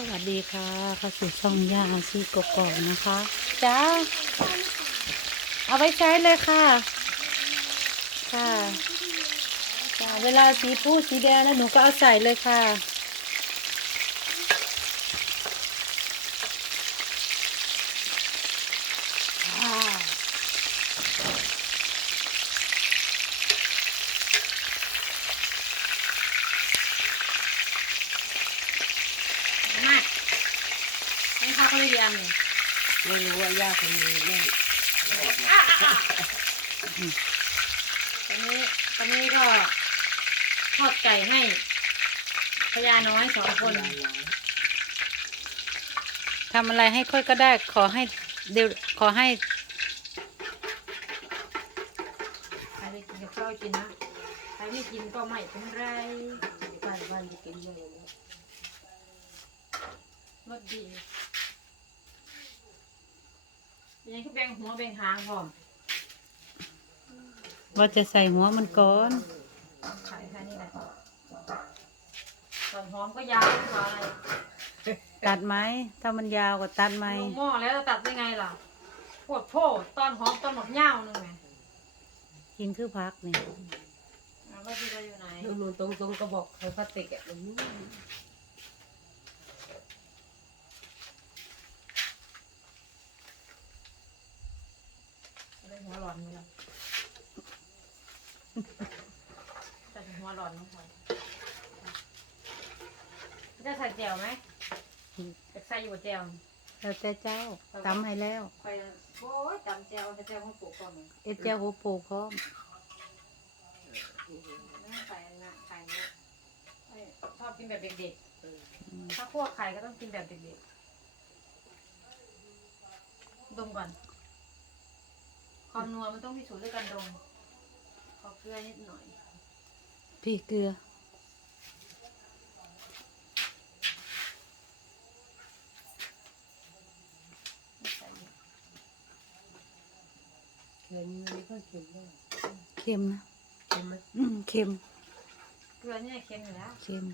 สวัสดีค่ะเข้าสู่ช่องย่าซีกกอกนะคะจ้าเอาไว้ใช้เลยค่ะ ค่ะจ้าเวลาสีพูสีแดงนะหนูก็เอาใส่เลยค่ะ ให้ข้าวเรียนนี่ไม่รู้ว่าย่าคนนี้เล่นตอนนี้ตอนนี้ก็ทอดไก่ให้พญาน้อยสองคนทำอะไรให้ค่อยก็ได้ ขอให้เดี๋ยวขอให้ใครได้กินกับข้าวกินนะใครไม่กินก็ไม่เป็นไรบ้านบ้านจะเป็นเรื่องนี้รสดี ยังคือแบ่งหัวแบ่งหางพร้อมว่าจะใส่หัวมันก่อนขายแค่นี้แหละส่วนหอมก็ยาวกว่าอะไรตัดไหมถ้ามันยาวก็ตัดไหมลงหม้อแล้วจะตัดได้ไงล่ะโพดโพดตอนหอมตอนหมดเง่านึงไงกินคือพักนี่แล้วรสดีเราอยู่ไหนนู่นตรงตรงๆก็บอกเขาพลาสติกอะมันนู่น ได้ หัวร้อนไหมล่ะแต่หัวร้อนไม่พอจะใส่แจ่วไหมจะใส่อยู่กับแจ่วแล้วแต่เจ้าตำให้แล้วไปโอ้ยจำแจ่วจะแจ่วของปลูกก่อนเลยเอ็ดเจ้าหัวโปกพร้อมไม่ต้องใส่นะไข่เนี่ยเอ้ยชอบกินแบบเด็กอืมๆถ้าคั่วไข่ก็ต้องกินแบบเด็กๆดมก่อน ความนัวมันต้องพิสูจน์ด้วยการดมขอเกลือนิดหน่อย พี่เกลือไม่ใส่เยอะเขียนไม่ค่อยเขียนได้เค็มนะเขียนไหมอืมเค็ม เกลือเนี่ยเค็มอยู่แล้วเค็ม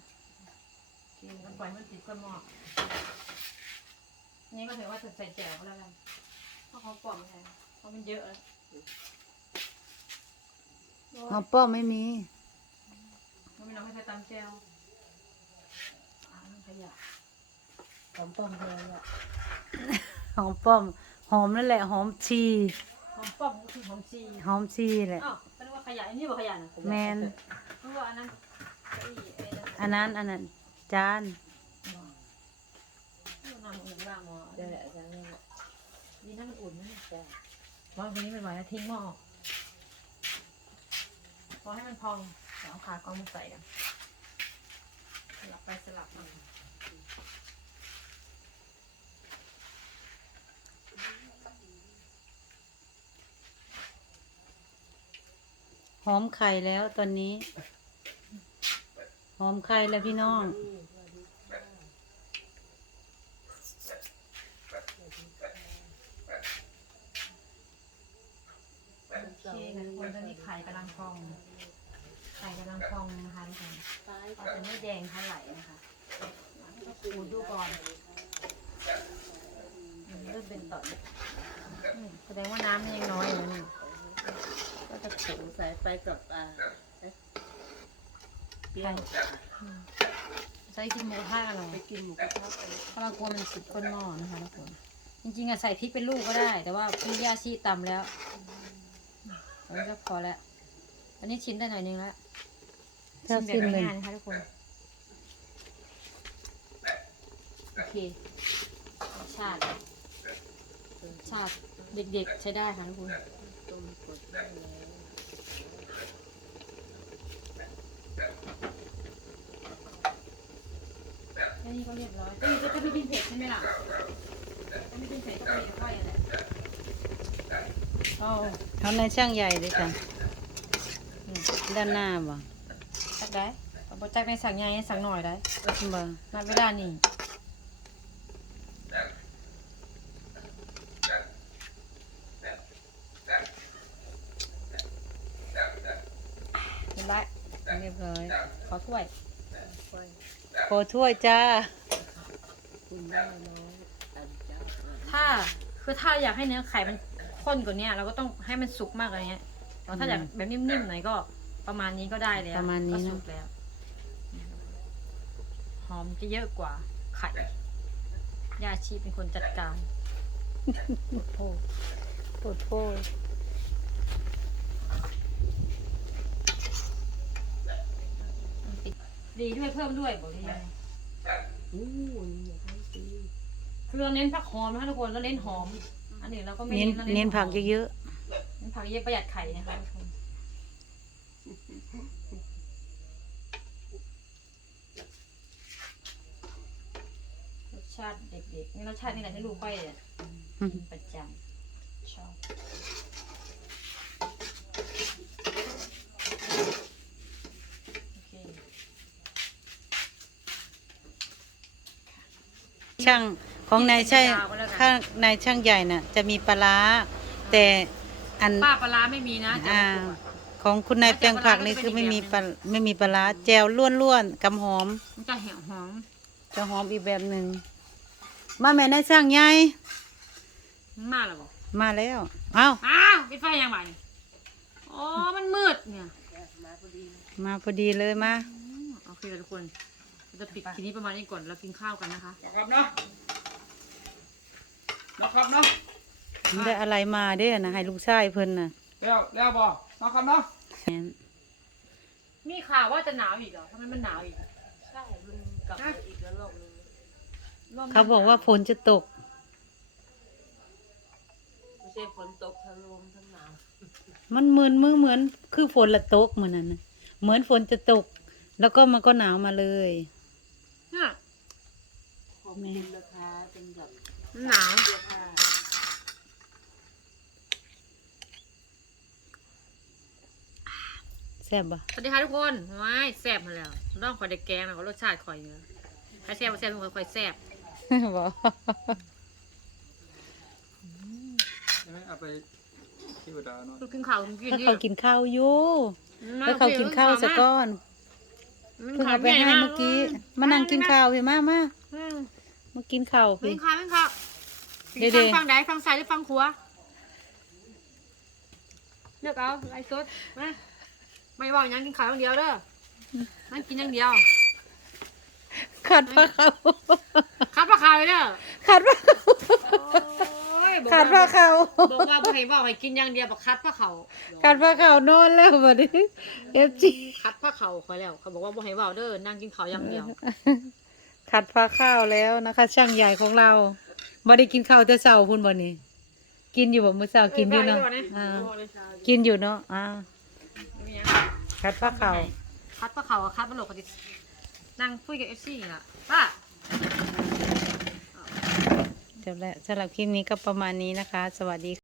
กินมันปล่อยมันติดก้นหม้อนี่ก็ถือว่าใส่แจ่วก็แล้วกันเพราะเขาปลอมแทน เพราะมันเยอะแล้วหอมป้อมไม่มีมันไม่น้องไม่ใส่ตำแจ่วอ่ามันขยะหอมป้อมแดงอะหอมป้อม หอมนั่นแหละ หอมชีหอมป้อมก็คือหอมจีหอมชีแหละอ้าวก็นึกว่าขยะอันนี้บอกขยะนะแมนเพราะว่าอันนั้นไอ้ไอ้นั่นอันนั้นอันนั้นจานน้ำอุ่นบ้างหมอได้แหละอาจารย์นั่นแหละดีนะมันอุ่นนะเนี่ยจ้ะ ว่าวันนี้มันไหวแล้วทิ้งหม้อพอให้มันพองเดี๋ยวเอาขากองมาใส่กันสลับไปสลับมาหอมไข่แล้วตอนนี้ หอมไข่แล้วพี่น้อง เคนะทุกคนตอนนี้ไข่กำลังพอง ไข่กำลังพองนะคะทุกคนอาจจะไม่แดงเท่าไหร่นะคะก็ขูดดูก่อนเริ่มเป็นต่อนแสดงว่าน้ำมันยังน้อยอยู่นี่ก็จะผงใส่ไปกับอ่าเปรี้ยวใส่กินหมูกระทะกันเหรอไปกินหมูกระทะเพราะเรากลัวมันติดก้นหม้อนะคะทุกคนจริงๆอะใส่พริกเป็นลูกก็ได้ แต่ว่าพี่ย่าชีตำแล้ว อันนี้ก็พอแล้ว อันนี้ชิมได้หน่อยนึงแล้วเท่าชิมแบบสิ้นเลยง่ายๆนะคะทุกคน โอเครสชาติรสชาติ เด็กๆ ใช้ได้ค่ะทุกคนต้มกดได้แล้วแค่นี้ก็เรียบร้อยแต่นี่จะไม่กินเผ็ดใช่ไหมล่ะถ้าไม่กินเผ็ดก็มีแต่ก้อยอะไร เอาเอาในช่างใหญ่เลยจ้ะอืมด้านหน้าบ่จักได้เอาบจักในสั่งใหญ่สั่งหน่อยได้บ่มาเวลานี่เห็นไรเรียบร้อย ขอถ้วยค่อยโคถ้วยจ้าคุณแม่น้อยอันเจ้าสวัสดีถ้า คือถ้าอยากให้เนื้อไข่มัน ข้นกว่านี้เราก็ต้องให้มันสุกมากกว่านี้แต่ถ้าอยากแบบนิ่มๆหน่อยก็ประมาณนี้ก็ได้แล้วประมาณนี้ก็เนสุอะกแล้วหอมจะเยอะกว่าไข่ยาชีเป็นคนจัดการโอ้โหโทษดีด้วยเพิ่มด้วยบอกเลยงอู้นี่อย่าให้ตีคือเราเน้นผักหอมนะคะทุกคนเราเน้นหอม อันนี้เราก็ไม่เน้นราเน้นผักหมเยอะเน้นผักเยอะประหยัดไข่นะคะทุกคนรสชาติเด็กๆนี่รสชาตินี่แหละที่ลูกไปอะๆอืมกินประจำชอบโอเคช่าง ของนายช่างข้างนายช่างใหญ่น่ะ จะมีปลาร้าแต่อันป้าปลาร้าไม่มีนะจะอ่าปลูกอะของคุณนายแปลงผักนี่คือไม่มีปลาไม่มีปลาร้าแจวล้วนๆกำหอมมันจะเหี่ยวหอมจะหอมอีกแบบหนึ่งมาแม่นายช่างใหญ่มันมาแล้วบอกมาแล้วเอ้าอ้าวปิดไฟยังไงอ๋อมันมืดเนี่ยมาพอดีมาพอดีเลยมาอืมโอเคทุกคนเราจะปิดทีนี้ประมาณนี้ก่อนเรากินข้าวกันนะคะนะครับเนาะนะ ครับเนาะได้อะไรมาเด้อนะให้ลูกชายเพิ่นน่ะแล้วแล้วบอนะครับเนาะแม่นมีข่าวว่าจะหนาวอีกเหรอทำไมมันหนาวอีกใช่มันกลับมาอีกแล้วรอบนึงรบนี้เขาบอกว่าฝนจะตก ไม่ใช่ฝนตกทั้งลมทั้งหนาวมันเหมือนมือเหมือนคือฝนละตกเหมือนนั้นน่ะเหมือนฝนจะตก แล้วก็มันก็หนาวมาเลย เนี่ยขอบคุณนะคะเป็นแบบมันหนาว เสื้อผ้า แซ่บบ่สวัสดีค่ะทุกคนว้ายแซ่บมาแล้วน้องข่อยเด็กแกงนะเขารสชาติข่อยเนื้อถ้าแซ่บบ่แซ่บทุกคนข่อยแซ่บบ่ใช่ไหมเอาไปที่อุดรเนาะลูกกินข้าวกินถ้านี่เขากินข้าวอยู่ถ้าเขากินข้าวซะก่อนเพิ่งเอาไปให้เมื่อกี้มานั่งกินข้าวพี่มามาอืมมากินข้าวกิพี่นข้าวกินข้าวเดี๋ยวฟังๆฟังไหนฟังซ้ายหรือฟังขวาเลือกเอาไลฟ์สดมา ไม่บอกยังกินข้าวอย่างเดียวเด้อนั่งกินอย่างเดียวขัดพระเขาครับราคาเลยเด้อขัดพระเขาโอ้ยบอกขัดพระว่าเขาบอกว่าบ่ให้บอกให้กินอย่างเดียวบอกคัดพระเขาขัดพระเขานอนแล้วบัดนี้เอฟจีคัดพระเขาคอยแล้วเขาบอกว่าบ่ให้เว้าเด้อนั่งกินข้าวอย่างเดียวขัดพระข้าวแล้วนะคะ ช่างใหญ่ของเราบ่ได้กินข้าวแต่เช้าพุ่นบ่นี่กินอยู่บ่มื้อเช้ากินอยู่เนาะอ่ากินอยู่เนาะอ่า ขัดพระเขาคัดพระเขาคัดพระโหลกเขาจะนั่งคุยกับเอฟซีอะป้าจบแล้วสำหรับคลิปนี้ก็ประมาณนี้นะคะ สวัสดี